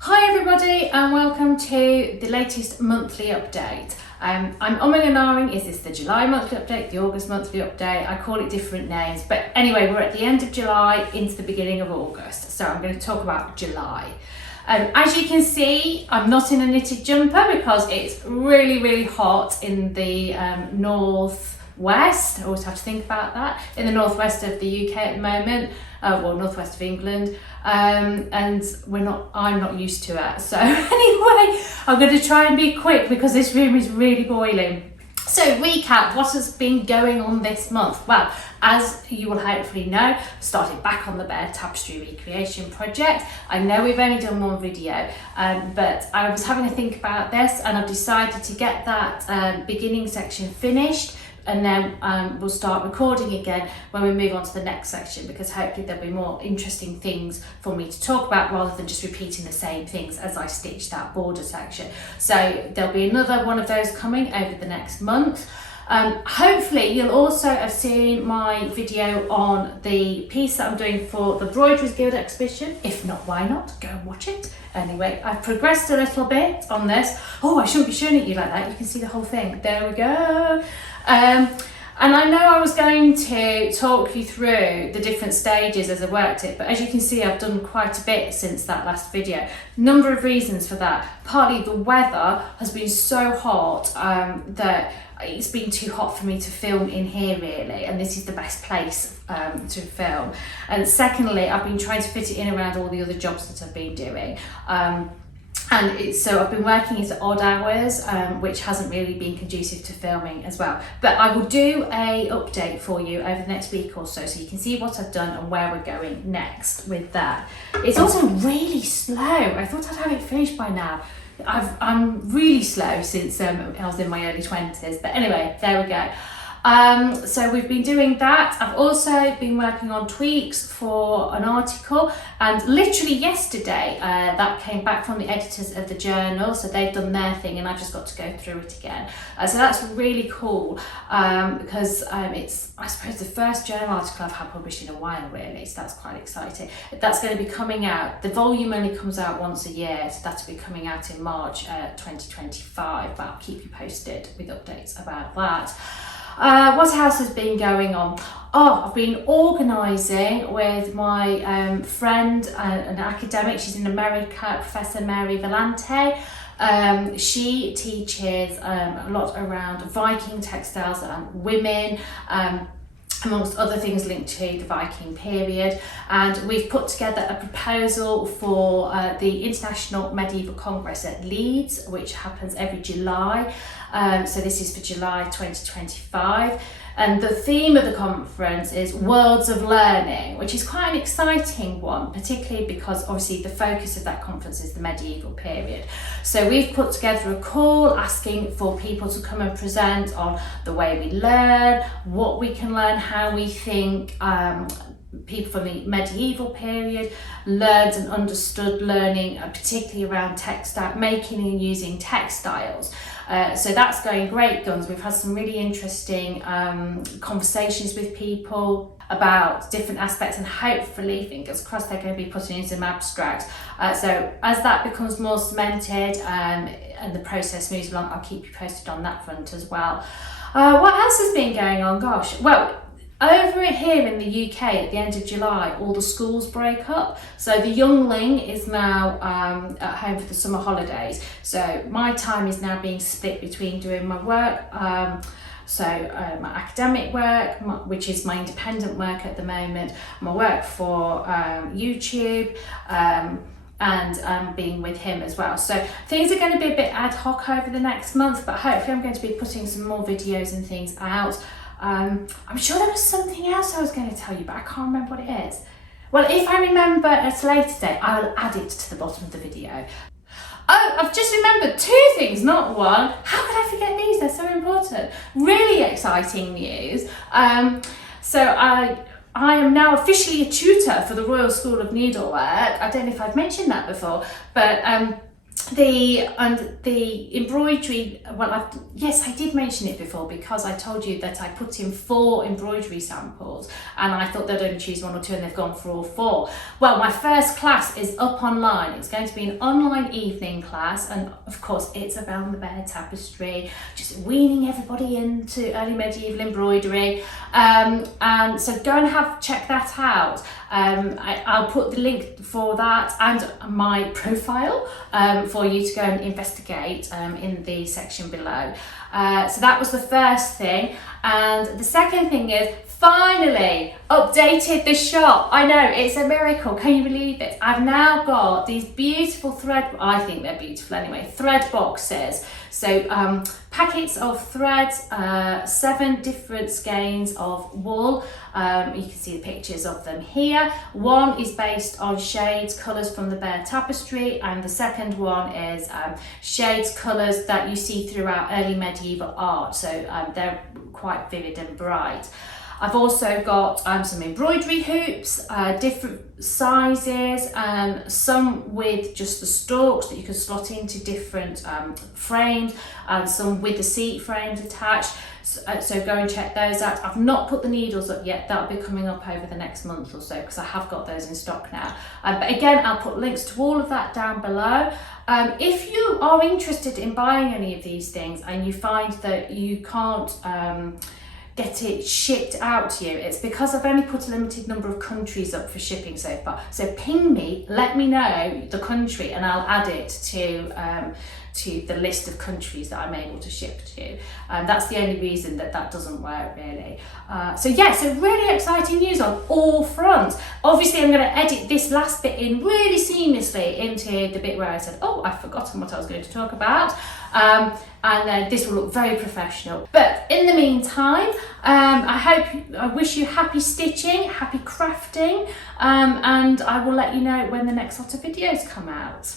Hi everybody and welcome to the latest monthly update. I'm umming and ahhing, is this the July monthly update, the August monthly update? I call it different names, but anyway, we're at the end of July into the beginning of August, so I'm going to talk about July. As you can see, I'm not in a knitted jumper because it's really hot in the northwest. I always have to think about that. In the northwest of the UK at the moment, well, northwest of England, and I'm not used to it. So anyway, I'm going to try and be quick because this room is really boiling. So recap, what has been going on this month? Well, as you will hopefully know, started back on the Bayeux Tapestry recreation project. I know we've only done one video, but I was having a think about this and I've decided to get that beginning section finished, and then we'll start recording again when we move on to the next section, because hopefully there'll be more interesting things for me to talk about rather than just repeating the same things as I stitch that border section. So there'll be another one of those coming over the next month. Hopefully you'll also have seen my video on the piece that I'm doing for the Embroidery Guild exhibition. If not, why not? Go and watch it. Anyway, I've progressed a little bit on this. Oh, I shouldn't be showing it you like that. You can see the whole thing. There we go. And I know I was going to talk you through the different stages as I worked it, but as you can see, I've done quite a bit since that last video. Number of reasons for that. Partly the weather has been so hot that it's been too hot for me to film in here really, and this is the best place to film. And secondly, I've been trying to fit it in around all the other jobs that I've been doing. So I've been working at odd hours, which hasn't really been conducive to filming as well. But I will do a update for you over the next week or so you can see what I've done and where we're going next with that. It's also really slow. I thought I'd have it finished by now. I'm really slow since I was in my early 20s, but anyway, there we go. So we've been doing that. I've also been working on tweaks for an article, and literally yesterday that came back from the editors of the journal, so they've done their thing and I've just got to go through it again. So that's really cool because it's, I suppose, the first journal article I've had published in a while really, so that's quite exciting. That's going to be coming out, the volume only comes out once a year, so that'll be coming out in March 2025, but I'll keep you posted with updates about that. What else has been going on? Oh, I've been organising with my friend, an academic, she's in America, Professor Mary Vellante. She teaches a lot around Viking textiles and women, amongst other things linked to the Viking period, and we've put together a proposal for the International Medieval Congress at Leeds, which happens every July. So this is for July 2025, and the theme of the conference is Worlds of Learning, which is quite an exciting one, particularly because obviously the focus of that conference is the medieval period. So we've put together a call asking for people to come and present on the way we learn, what we can learn, how we think people from the medieval period learned and understood learning, particularly around textile, making and using textiles. So that's going great guns. We've had some really interesting conversations with people about different aspects, and hopefully, fingers crossed, they're going to be putting in some abstracts. So as that becomes more cemented and the process moves along, I'll keep you posted on that front as well. What else has been going on? Gosh, well, over here in the UK at the end of July, all the schools break up. So the youngling is now at home for the summer holidays. So my time is now being split between doing my work, my academic work, which is my independent work at the moment, my work for YouTube, and being with him as well. So things are going to be a bit ad hoc over the next month, but hopefully I'm going to be putting some more videos and things out. I'm sure there was something else I was going to tell you, but I can't remember what it is. Well, if I remember at a later date, I'll add it to the bottom of the video. Oh, I've just remembered two things, not one. How could I forget these? They're so important. Really exciting news. So I am now officially a tutor for the Royal School of Needlework. I don't know if I've mentioned that before, but the embroidery, well, yes, I did mention it before because I told you that I put in 4 embroidery samples and I thought they'd only choose 1 or 2 and they've gone for all 4. Well, my first class is up online. It's going to be an online evening class, and of course it's around the Bayeux Tapestry, just weaning everybody into early medieval embroidery. And so go and check that out. I'll put the link for that and my profile for you to go and investigate in the section below. So that was the first thing, and the second thing is finally updated the shop. I know, it's a miracle, can you believe it? I've now got these beautiful thread, I think they're beautiful anyway, thread boxes. So packets of threads, 7 different skeins of wool. You can see the pictures of them here. One is based on shades, colours from the Bayeux Tapestry, and the second one is shades, colours that you see throughout early medieval art. So they're quite vivid and bright. I've also got some embroidery hoops, different sizes, some with just the stalks that you can slot into different frames, and some with the seat frames attached. So go and check those out. I've not put the needles up yet. That'll be coming up over the next month or so because I have got those in stock now. But again, I'll put links to all of that down below. If you are interested in buying any of these things and you find that you can't get it shipped out to you, it's because I've only put a limited number of countries up for shipping so far. So ping me, let me know the country, and I'll add it to the list of countries that I'm able to ship to. That's the only reason that doesn't work really. So yeah, so really exciting news on all fronts. Obviously I'm going to edit this last bit in really seamlessly into the bit where I said, oh, I've forgotten what I was going to talk about. And then this will look very professional. But in the meantime, I wish you happy stitching, happy crafting, and I will let you know when the next lot of videos come out.